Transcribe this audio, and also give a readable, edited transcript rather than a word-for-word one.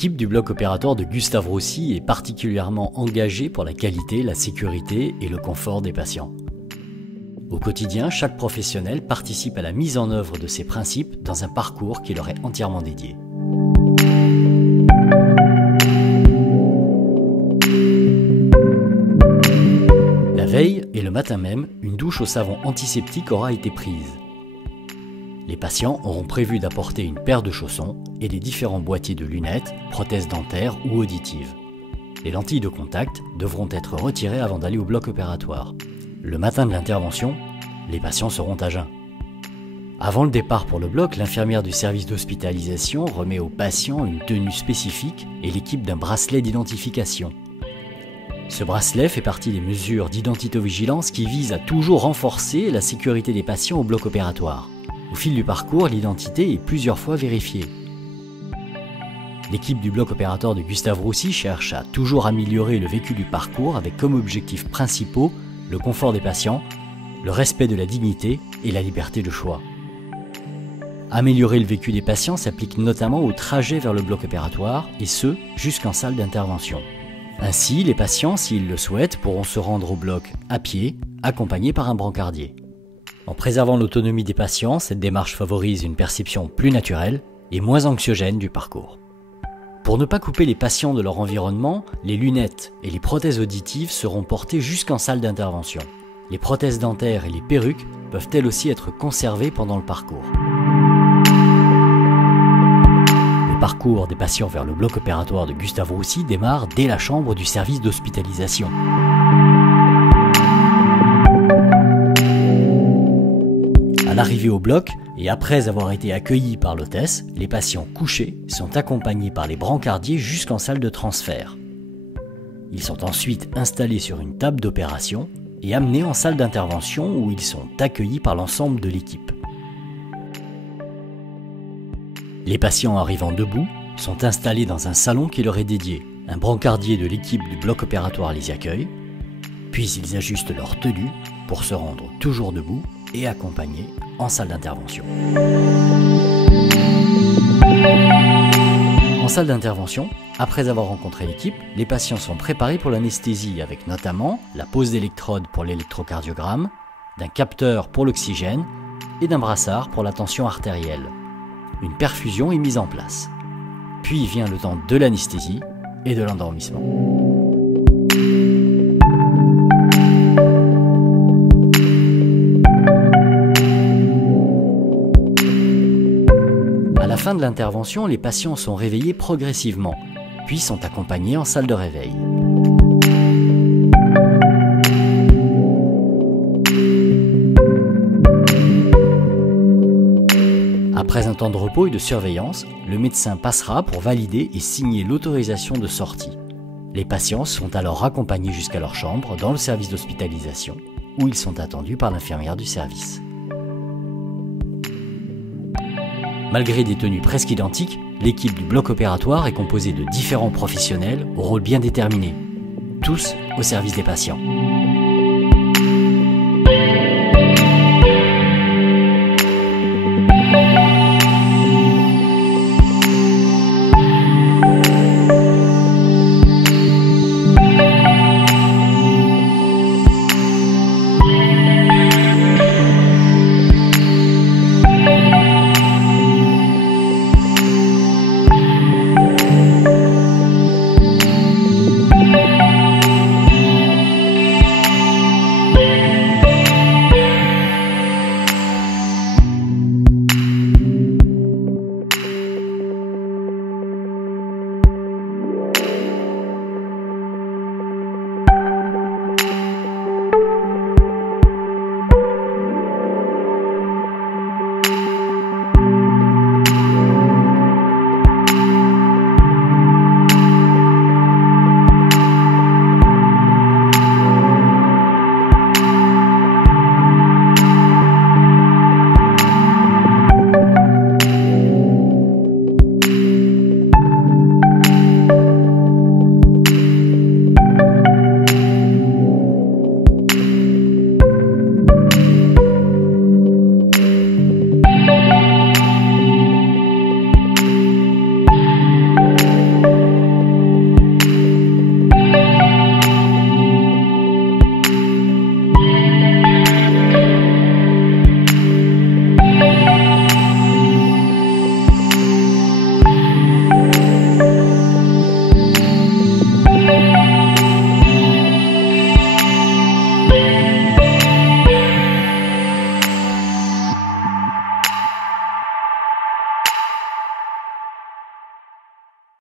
L'équipe du bloc opératoire de Gustave Roussy est particulièrement engagée pour la qualité, la sécurité et le confort des patients. Au quotidien, chaque professionnel participe à la mise en œuvre de ces principes dans un parcours qui leur est entièrement dédié. La veille et le matin même, une douche au savon antiseptique aura été prise. Les patients auront prévu d'apporter une paire de chaussons et les différents boîtiers de lunettes, prothèses dentaires ou auditives. Les lentilles de contact devront être retirées avant d'aller au bloc opératoire. Le matin de l'intervention, les patients seront à jeun. Avant le départ pour le bloc, l'infirmière du service d'hospitalisation remet aux patients une tenue spécifique et l'équipe d'un bracelet d'identification. Ce bracelet fait partie des mesures d'identitovigilance qui visent à toujours renforcer la sécurité des patients au bloc opératoire. Au fil du parcours, l'identité est plusieurs fois vérifiée. L'équipe du bloc opératoire de Gustave Roussy cherche à toujours améliorer le vécu du parcours avec comme objectifs principaux le confort des patients, le respect de la dignité et la liberté de choix. Améliorer le vécu des patients s'applique notamment au trajet vers le bloc opératoire et ce, jusqu'en salle d'intervention. Ainsi, les patients, s'ils le souhaitent, pourront se rendre au bloc à pied, accompagnés par un brancardier. En préservant l'autonomie des patients, cette démarche favorise une perception plus naturelle et moins anxiogène du parcours. Pour ne pas couper les patients de leur environnement, les lunettes et les prothèses auditives seront portées jusqu'en salle d'intervention. Les prothèses dentaires et les perruques peuvent elles aussi être conservées pendant le parcours. Le parcours des patients vers le bloc opératoire de Gustave Roussy démarre dès la chambre du service d'hospitalisation. À l'arrivée au bloc, et après avoir été accueillis par l'hôtesse, les patients couchés sont accompagnés par les brancardiers jusqu'en salle de transfert. Ils sont ensuite installés sur une table d'opération et amenés en salle d'intervention où ils sont accueillis par l'ensemble de l'équipe. Les patients arrivant debout sont installés dans un salon qui leur est dédié. Un brancardier de l'équipe du bloc opératoire les accueille, puis ils ajustent leur tenue pour se rendre toujours debout et accompagnés en salle d'intervention. En salle d'intervention, après avoir rencontré l'équipe, les patients sont préparés pour l'anesthésie avec notamment la pose d'électrodes pour l'électrocardiogramme, d'un capteur pour l'oxygène et d'un brassard pour la tension artérielle. Une perfusion est mise en place. Puis vient le temps de l'anesthésie et de l'endormissement. À la fin de l'intervention, les patients sont réveillés progressivement, puis sont accompagnés en salle de réveil. Après un temps de repos et de surveillance, le médecin passera pour valider et signer l'autorisation de sortie. Les patients sont alors accompagnés jusqu'à leur chambre dans le service d'hospitalisation, où ils sont attendus par l'infirmière du service. Malgré des tenues presque identiques, l'équipe du bloc opératoire est composée de différents professionnels au rôle bien déterminé, tous au service des patients.